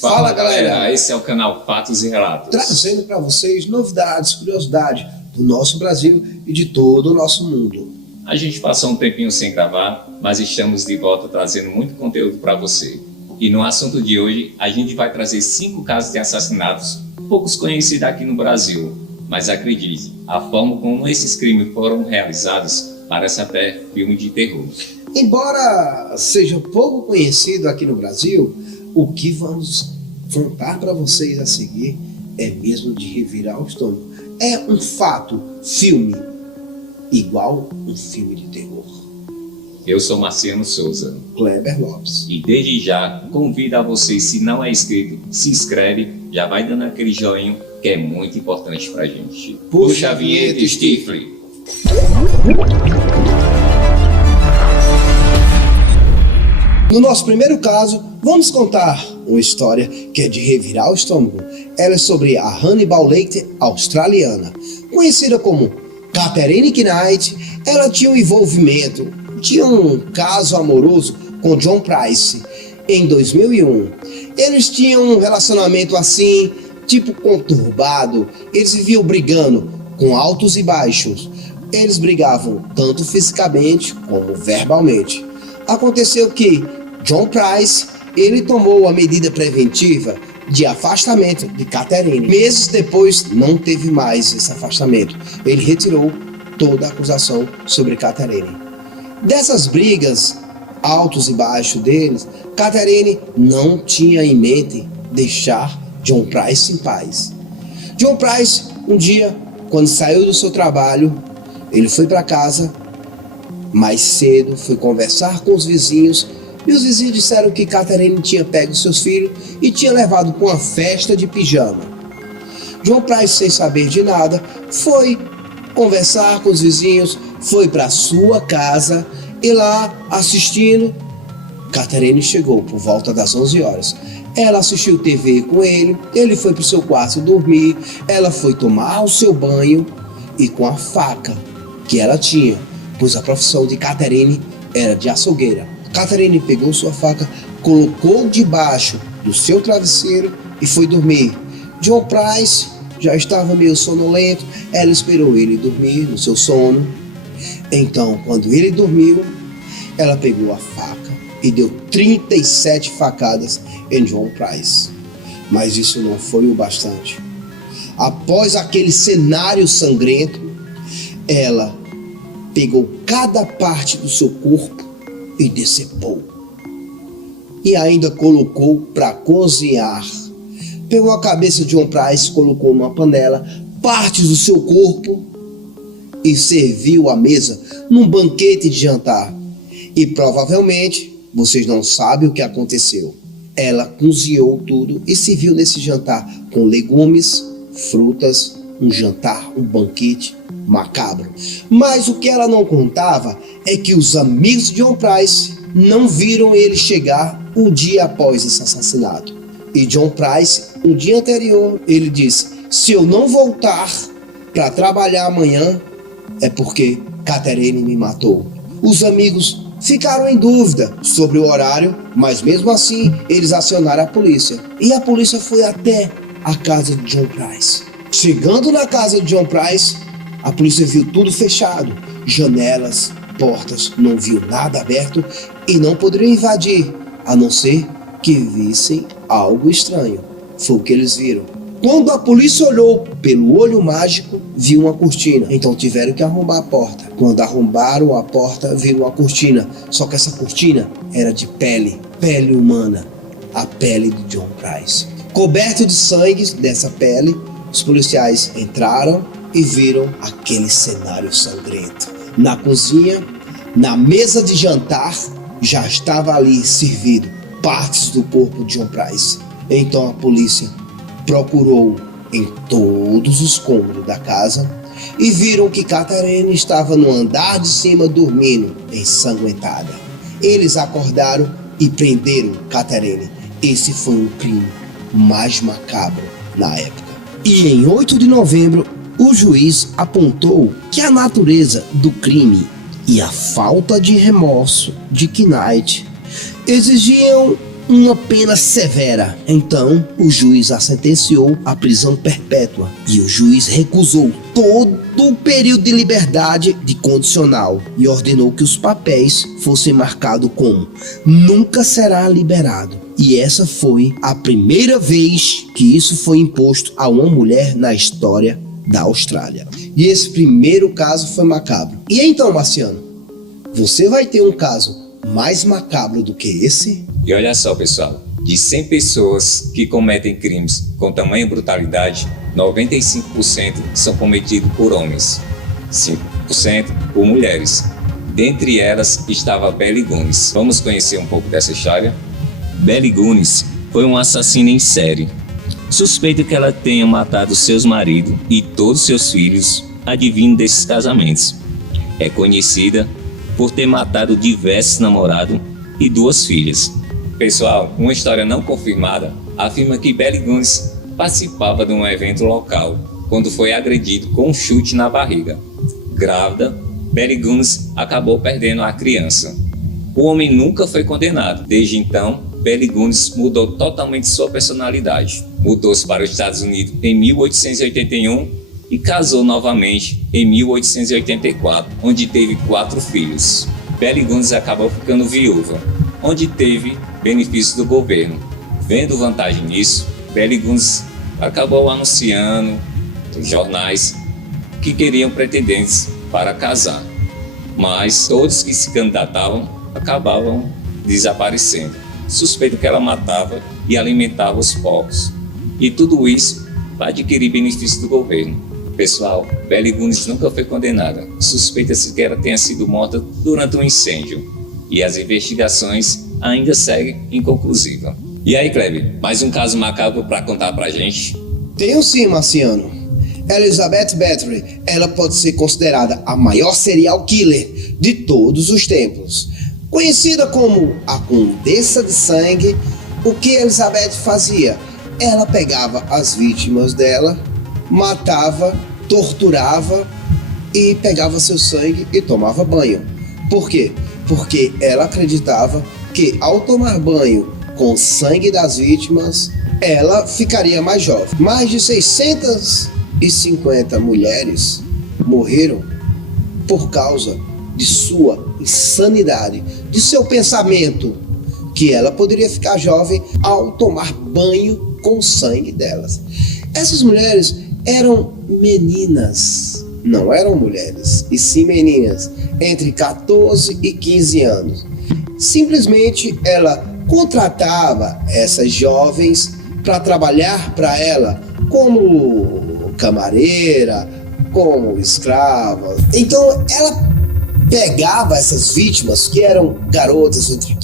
Fala galera, esse é o canal Fatos e Relatos, trazendo para vocês novidades, curiosidades do nosso Brasil e de todo o nosso mundo. A gente passou um tempinho sem gravar, mas estamos de volta trazendo muito conteúdo para você. E no assunto de hoje, a gente vai trazer 5 casos de assassinatos poucos conhecidos aqui no Brasil. Mas acredite, a forma como esses crimes foram realizados parece até filme de terror. Embora seja pouco conhecido aqui no Brasil, o que vamos contar para vocês a seguir é mesmo de revirar o estômago. É um fato, filme, igual um filme de terror. Eu sou Marciano Souza. Kleber Lopes. E desde já, convido a você, se não é inscrito, se inscreve, já vai dando aquele joinha que é muito importante pra gente. Puxa a vinheta, Stifle. No nosso primeiro caso, vamos contar uma história que é de revirar o estômago. Ela é sobre a Hannibal Lecter australiana, conhecida como Catherine Knight. Ela tinha um envolvimento, tinha um caso amoroso com John Price em 2001. Eles tinham um relacionamento assim, tipo conturbado. Eles viviam brigando com altos e baixos. Eles brigavam tanto fisicamente como verbalmente. Aconteceu que John Price, ele tomou a medida preventiva de afastamento de Catherine. Meses depois, não teve mais esse afastamento. Ele retirou toda a acusação sobre Catherine. Dessas brigas, altos e baixos deles, Catherine não tinha em mente deixar John Price em paz. John Price, um dia, quando saiu do seu trabalho, ele foi para casa mais cedo, foi conversar com os vizinhos, e os vizinhos disseram que Catherine tinha pego seus filhos e tinha levado para uma festa de pijama. John Price, sem saber de nada, foi conversar com os vizinhos, foi para sua casa e lá, assistindo, Catherine chegou por volta das 11 horas. Ela assistiu TV com ele foi para o seu quarto dormir, ela foi tomar o seu banho e com a faca que ela tinha, pois a profissão de Catherine era de açougueira. Catherine pegou sua faca, colocou debaixo do seu travesseiro e foi dormir. John Price já estava meio sonolento, ela esperou ele dormir no seu sono. Então, quando ele dormiu, ela pegou a faca e deu 37 facadas em John Price. Mas isso não foi o bastante. Após aquele cenário sangrento, ela pegou cada parte do seu corpo e decepou. E ainda colocou para cozinhar. Pegou a cabeça de John Price, colocou numa panela, partes do seu corpo e serviu à mesa num banquete de jantar. E provavelmente, vocês não sabem o que aconteceu. Ela cozinhou tudo e serviu nesse jantar com legumes, frutas, um jantar, um banquete macabro. Mas o que ela não contava é que os amigos de John Price não viram ele chegar o dia após esse assassinato. E John Price, um dia anterior, ele disse: se eu não voltar para trabalhar amanhã, é porque Catherine me matou. Os amigos ficaram em dúvida sobre o horário, mas mesmo assim eles acionaram a polícia. E a polícia foi até a casa de John Price. Chegando na casa de John Price, a polícia viu tudo fechado, janelas, portas, não viu nada aberto e não poderiam invadir, a não ser que vissem algo estranho. Foi o que eles viram. Quando a polícia olhou pelo olho mágico, viu uma cortina, então tiveram que arrombar a porta. Quando arrombaram a porta, viram uma cortina, só que essa cortina era de pele humana, a pele de John Price. Coberto de sangue dessa pele, os policiais entraram e viram aquele cenário sangrento. Na cozinha, na mesa de jantar, já estava ali servido partes do corpo de John Price. Então a polícia procurou em todos os cômodos da casa e viram que Catherine estava no andar de cima dormindo, ensanguentada. Eles acordaram e prenderam Catherine. Esse foi um crime mais macabro na época. E em 8 de novembro, o juiz apontou que a natureza do crime e a falta de remorso de Knight exigiam uma pena severa. Então, o juiz a sentenciou à prisão perpétua e o juiz recusou todo o período de liberdade de condicional e ordenou que os papéis fossem marcados como nunca será liberado. E essa foi a primeira vez que isso foi imposto a uma mulher na história da Austrália. E esse primeiro caso foi macabro. E então, Marciano, você vai ter um caso mais macabro do que esse? E olha só, pessoal, de 100 pessoas que cometem crimes com tamanha brutalidade, 95% são cometidos por homens, 5% por mulheres. Dentre elas estava Belly Gunis. Vamos conhecer um pouco dessa história? Belly Gunis foi uma assassina em série. Suspeita que ela tenha matado seus maridos e todos seus filhos advindo desses casamentos. É conhecida por ter matado diversos namorados e 2 filhas. Pessoal, uma história não confirmada afirma que Belly Gunis participava de um evento local quando foi agredido com um chute na barriga. Grávida, Belly Gunis acabou perdendo a criança. O homem nunca foi condenado. Desde então, Belly Gunis mudou totalmente sua personalidade. Mudou-se para os Estados Unidos em 1881 e casou novamente em 1884, onde teve 4 filhos. Belly Gunis acabou ficando viúva, onde teve benefício do governo. Vendo vantagem nisso, Belly Gunis acabou anunciando nos jornais que queriam pretendentes para casar, mas todos que se candidatavam acabavam desaparecendo. Suspeito que ela matava e alimentava os povos, e tudo isso para adquirir benefício do governo. Pessoal, Belly Gunis nunca foi condenada. Suspeita-se que ela tenha sido morta durante um incêndio, e as investigações ainda seguem inconclusivas. E aí, Kleber, mais um caso macabro para contar pra gente? Tenho sim, Marciano. Elizabeth Bathory, ela pode ser considerada a maior serial killer de todos os tempos. Conhecida como a Condessa de Sangue, o que Elizabeth fazia? Ela pegava as vítimas dela, matava, torturava e pegava seu sangue e tomava banho. Por quê? Porque ela acreditava que ao tomar banho com o sangue das vítimas, ela ficaria mais jovem. Mais de 650 mulheres morreram por causa de sua insanidade, de seu pensamento que ela poderia ficar jovem ao tomar banho com o sangue delas. Essas mulheres eram meninas, não eram mulheres, e sim meninas, entre 14 e 15 anos. Simplesmente ela contratava essas jovens para trabalhar para ela como camareira, como escrava. Então ela pegava essas vítimas, que eram garotas entre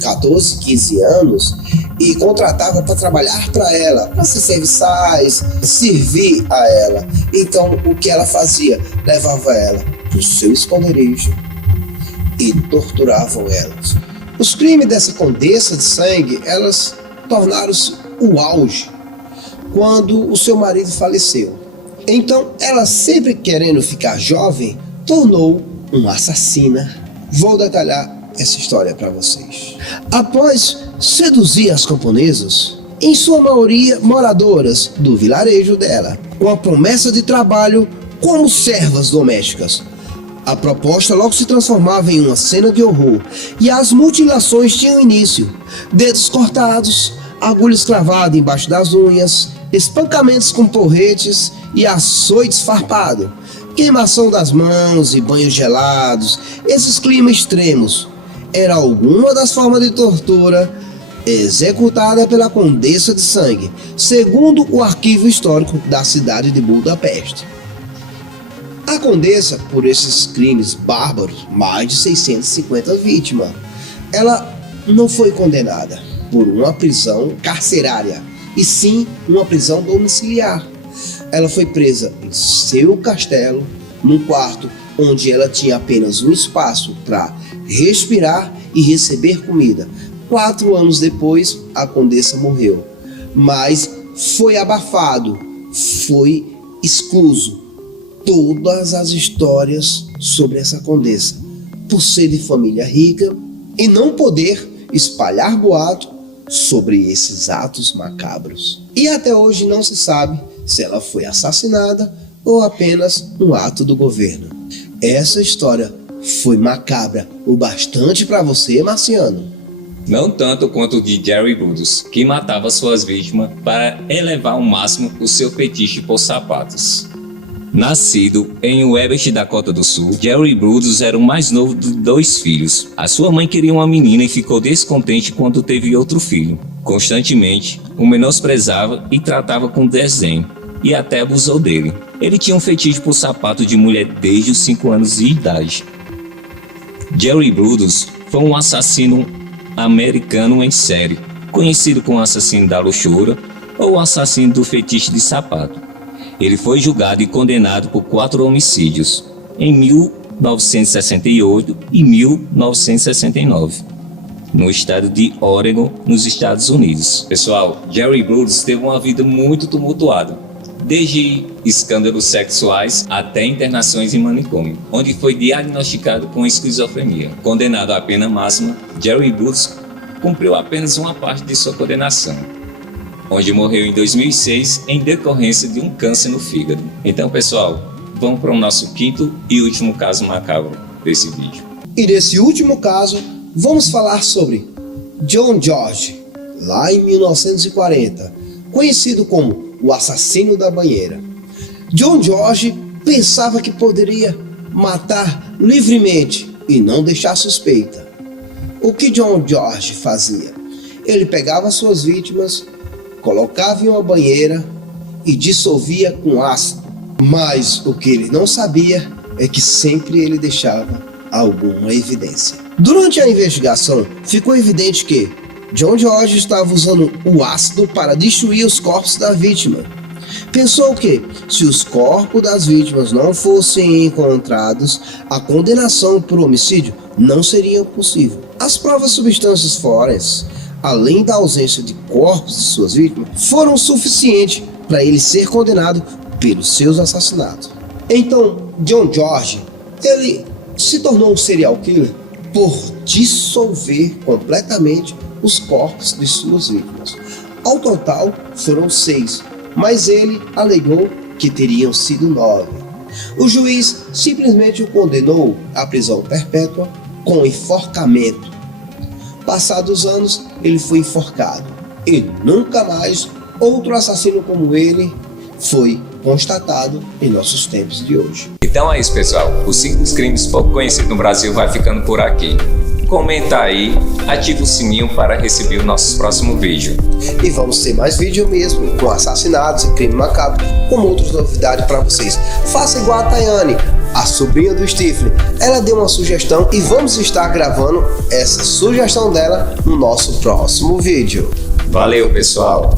14 e 15 anos, e contratava para trabalhar para ela, para ser serviçais, servir a ela. Então o que ela fazia? Levava ela para o seu esconderijo e torturavam elas. Os crimes dessa Condessa de Sangue, elas tornaram-se o auge quando o seu marido faleceu. Então ela, sempre querendo ficar jovem, tornou uma assassina. Vou detalhar essa história para vocês. Após seduzir as camponesas, em sua maioria moradoras do vilarejo dela, com a promessa de trabalho como servas domésticas, a proposta logo se transformava em uma cena de horror e as mutilações tinham início: dedos cortados, agulhas cravadas embaixo das unhas, espancamentos com porretes e açoites farpados, queimação das mãos e banhos gelados. Esses climas extremos era alguma das formas de tortura executada pela Condessa de Sangue, segundo o arquivo histórico da cidade de Budapeste. A Condessa, por esses crimes bárbaros, mais de 650 vítimas, ela não foi condenada por uma prisão carcerária, e sim uma prisão domiciliar. Ela foi presa em seu castelo, num quarto onde ela tinha apenas um espaço para respirar e receber comida. 4 anos depois, a Condessa morreu, mas foi abafado, foi excluso todas as histórias sobre essa Condessa, por ser de família rica e não poder espalhar boato sobre esses atos macabros. E até hoje não se sabe se ela foi assassinada ou apenas um ato do governo. Essa história foi macabra o bastante para você, Marciano? Não tanto quanto o de Jerry Brudos, que matava suas vítimas para elevar ao máximo o seu fetiche por sapatos. Nascido em Webster, Dakota do Sul, Jerry Brudos era o mais novo de 2 filhos. A sua mãe queria uma menina e ficou descontente quando teve outro filho. Constantemente, o menosprezava e tratava com desdém, e até abusou dele. Ele tinha um fetiche por sapato de mulher desde os 5 anos de idade. Jerry Brudos foi um assassino americano em série, conhecido como assassino da luxúria ou assassino do fetiche de sapato. Ele foi julgado e condenado por 4 homicídios em 1968 e 1969, no estado de Oregon, nos Estados Unidos. Pessoal, Jerry Brudos teve uma vida muito tumultuada, desde escândalos sexuais até internações em manicômio, onde foi diagnosticado com esquizofrenia. Condenado à pena máxima, Jerry Brudos cumpriu apenas uma parte de sua condenação, onde morreu em 2006 em decorrência de um câncer no fígado. Então, pessoal, vamos para o nosso 5º e último caso macabro desse vídeo. E nesse último caso, vamos falar sobre John George, lá em 1940, conhecido como o assassino da banheira. John George pensava que poderia matar livremente e não deixar suspeita. O que John George fazia? Ele pegava suas vítimas, colocava em uma banheira e dissolvia com ácido. Mas o que ele não sabia é que sempre ele deixava alguma evidência. Durante a investigação, ficou evidente que John George estava usando o ácido para destruir os corpos da vítima. Pensou que, se os corpos das vítimas não fossem encontrados, a condenação por homicídio não seria possível. As provas de substâncias fóreas, além da ausência de corpos de suas vítimas, foram suficientes para ele ser condenado pelos seus assassinatos. Então, John George, ele se tornou um serial killer por dissolver completamente os corpos de suas vítimas. Ao total, foram 6, mas ele alegou que teriam sido 9. O juiz simplesmente o condenou à prisão perpétua com enforcamento. Passados anos, ele foi enforcado e nunca mais outro assassino como ele foi constatado em nossos tempos de hoje. Então é isso, pessoal. Os 5 crimes pouco conhecidos no Brasil vai ficando por aqui. Comenta aí, ativa o sininho para receber os nossos próximos vídeos. E vamos ter mais vídeo mesmo, com assassinatos e crime macabro, com outras novidades para vocês. Faça igual a Tayane, a sobrinha do Stephen. Ela deu uma sugestão e vamos estar gravando essa sugestão dela no nosso próximo vídeo. Valeu, pessoal!